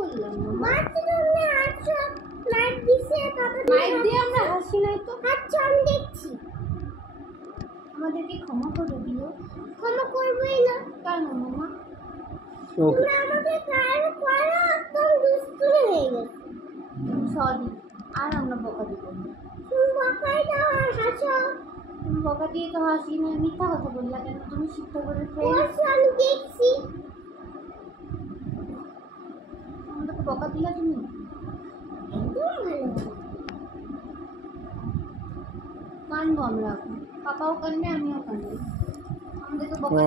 করলাম না? বাথরুমে আছো, লাইট দিছে, বাবা লাইট দিয়ে আমরা হাসি নাই তো। আচ্ছা আমি দেখছি। আমাদেরকে ক্ষমা করে দিও। ক্ষমা করবই না। কেন মামা? তোমরা আমাকে কার করো, একদম দুষ্টুমি হয়ে গেছে। সরি, আর আমরা বকা দিব না। তুমি বকাই দাও আর হাসো। তুমি বকা দিয়ে তো হাসি না, মিথ্যা কথা বললা কেন? তুমি শিক্ষা করে করছো, আমি দেখছি। আমাদেরকে বকা দিলা তুমি? একদম ভালো। কানবো আমরা এখন, পাপাও কানবে আমিও কানবো। আমাদেরকে ও বকা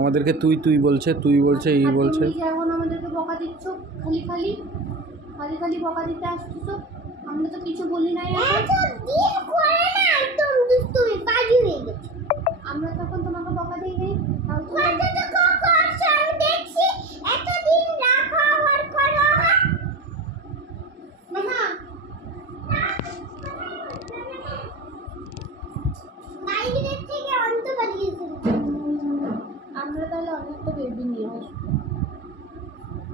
আমাদেরকে তুই তুই বলছে, তুই বলছে, এই আর বলছে। তুমি যে এখন আমাদেরকে বকা দিচ্ছ, খালি খালি খালি খালি বকা দিতে আসছো। আমরা তো কিছু বলি নাই এখন। এত দিন করে না, একদম দুষ্টুমি বাজি হয়ে গেছে। আমরা তখন তোমাকে বকা দিই নাই, তাও তুমি কত তো করছো, আমি দেখছি। এতদিন রাখো আর করো। মামা বাইরের থেকে অন্ত বাড়িয়েছে। আমরা তাহলে অনেকটা বেবি নিয়ে আসবো।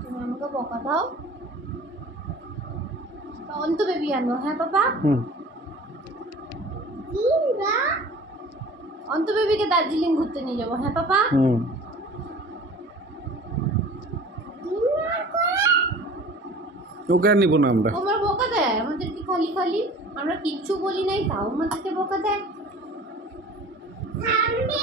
তুমি আমাকে বকা দাও, অন্ত বেবি আনো। হ্যাঁ বাবা, দিন রাত অন্ত বেবিকে দার্জিলিং ঘুরতে নিয়ে যাবো। হ্যাঁ বাবা। দিন রাত করে। ওকে আর নিবো না আমরা। আমার বকা দেয় আমাদেরকে খালি খালি, আমরা কিচ্ছু বলি নাই তাও আমাদেরকে বকা দেয়। সামনে